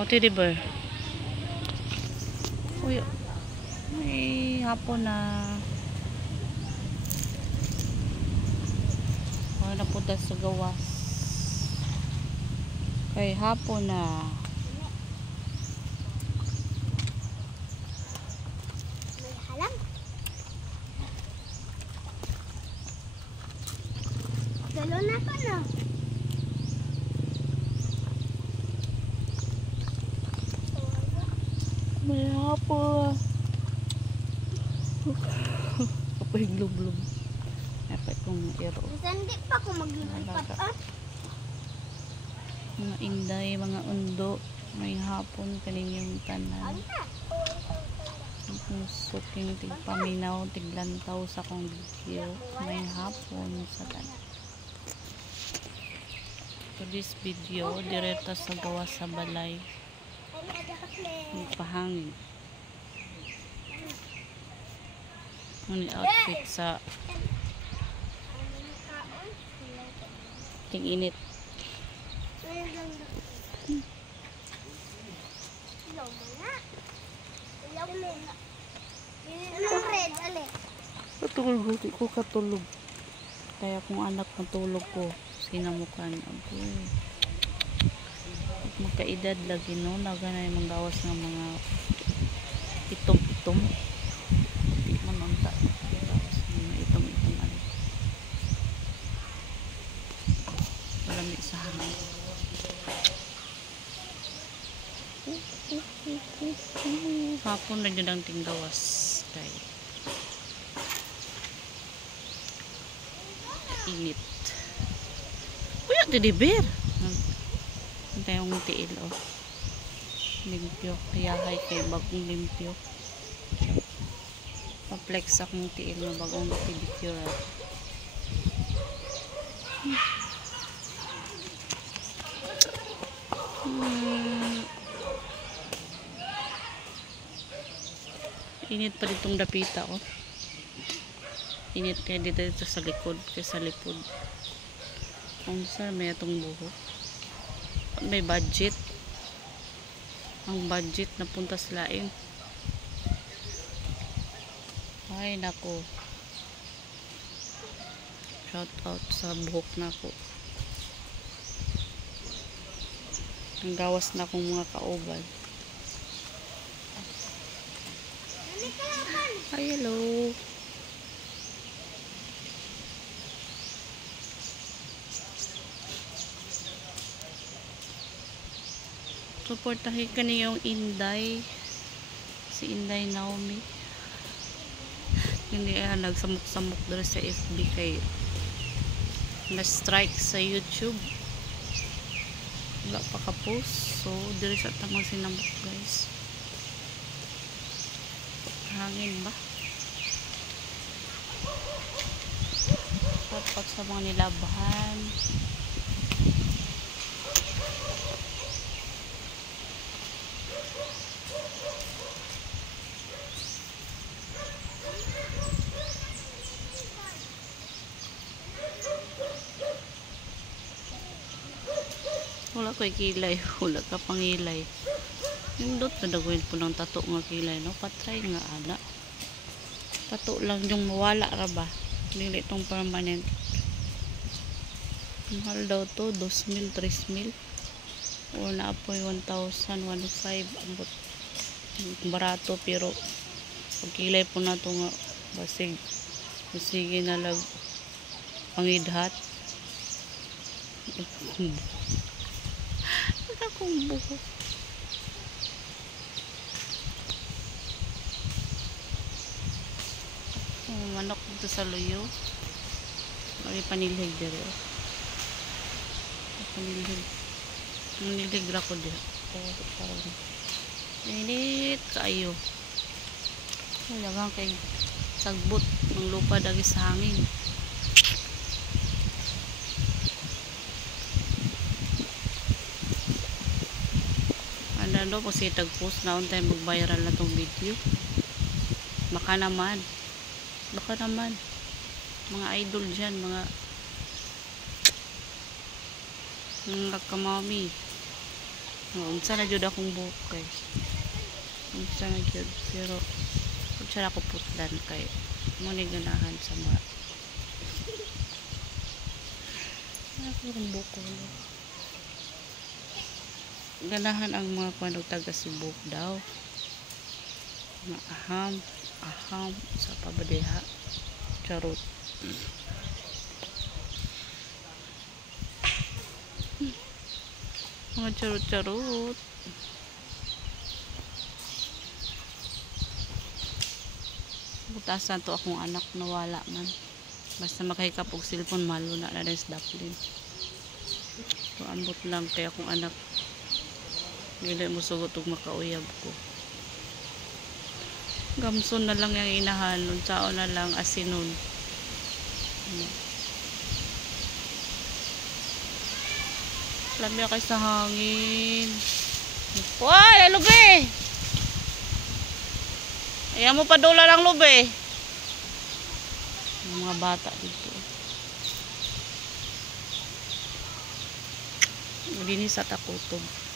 O, teddy bear. Uy, may hapon na. Napunta sa gawas. Kay hapon na. May halang. Dalo na ka na. May hapon. Kapag glub-glub. Dapat kong iro. Hindi pa ako maglilipat at. Mga inday, mga undo. May hapon kaninyong tanan. Ang suking tigpaminaw, tiglantaw sa kong video. May hapon sa tanan. For this video, direto sa gawa sa balay. Magpahangin. Ang outfit sa ting-init. Katulog ko katulog. Kaya kung anak matulog ko, sinamukan. Aboy. Magkaedad lagi no, naganay manggawas ng mga itom-itom. Di man unta. Gawas ng mga itom-itom ano. Malami sa hangin. Hapon na din ang tinggawas. Kay init. Uy, teddy bear. Ito yung tiil, oh. Limpyo. Kayahay kay bagong limpyo. Pa-flex akong tiil na bagong pedicure. Init pa ditong dapita, oh. Init kaya dito sa likod, kaya sa lipod. Kung saan may itong buhok. May budget. Ang budget na punta sa lain. Ay, nako. Shout out sa buhok na ko. Ang gawas na akong mga kauban. Ay, hello. Suportahin ka niyo yung Inday. Si Inday Naomi. Hindi nagsamok-samok doon sa FB kay na-strike sa YouTube. Wala pa ka-post. So, diri sa tamang sinamok guys. Hangin ba? Tapos sa mga nilabahan. Wala ko kilay, wala ka pangilay. Hindot na dagawin po ng tato nga kilay, no? Patry nga ana. Tato lang yung mawala ra ba? Dili itong permanent. Mahal daw to, 2,000, 3,000. O na po 1,000, 1,500. Ambot. Barato pero pag kilay po na to nga basig. Basig na lag pangidhat. Akong buhok. Manok dito sa luyo. May panilhig dito. Panilhig. Panilhig ra ko dito. Init kayo. Wala kay sagbot ng lupa dagi sa hangin. Ano po siya tag-post na untay mag-viral na tong video. Baka naman mga idol dyan, mga kamami Unsa na jud akong buhok kay. Unsa na jud pero unsa ako putlan kay mo ni ganahan sa mga akong buhok ko. Ganahan ang mga kunog taga Cebu daw. Mga aham sa pabadeha. Charot. Mga charot. Butasan to akong anak nawala man. Basta makahikap og cellphone malo na na sa daplin. So ambot lang kay akong anak. Dili mo sugot og makauyab ko. Gamson na lang yung inahanon, sao na lang asinon. Lamya kay sa hangin. Hoy, lubi! Ayaw mo pa dula ng lubi. Yung mga bata dito. Dinis sa takutob.